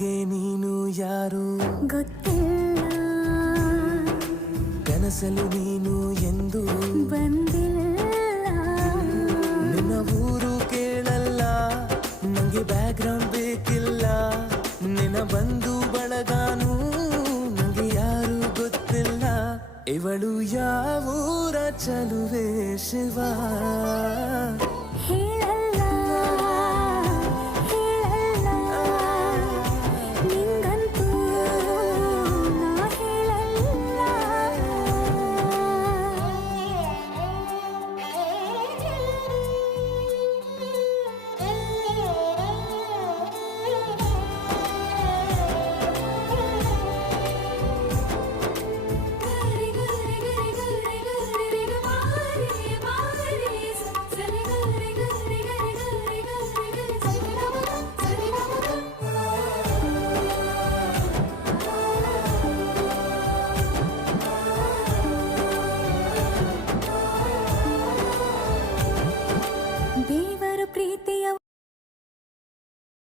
ನನಗೆ ನೀನು ಯಾರು ಗೊತ್ತಿಲ್ಲ, ಕನಸಲು ನೀನು ಎಂದು ಬಂದಿಲ್ಲ. ನಿನ್ನ ಊರು ಕೇಳಲ್ಲ, ನಂಗೆ ಬ್ಯಾಕ್ಗ್ರೌಂಡ್ ಬೇಕಿಲ್ಲ. ನಿನ್ನ ಬಂಧು ಬಳಗಾನು ನಂಗೆ ಯಾರು ಗೊತ್ತಿಲ್ಲ. ಇವಳು ಯಾವೂರ ಚಲುವೆ ಶಿವ.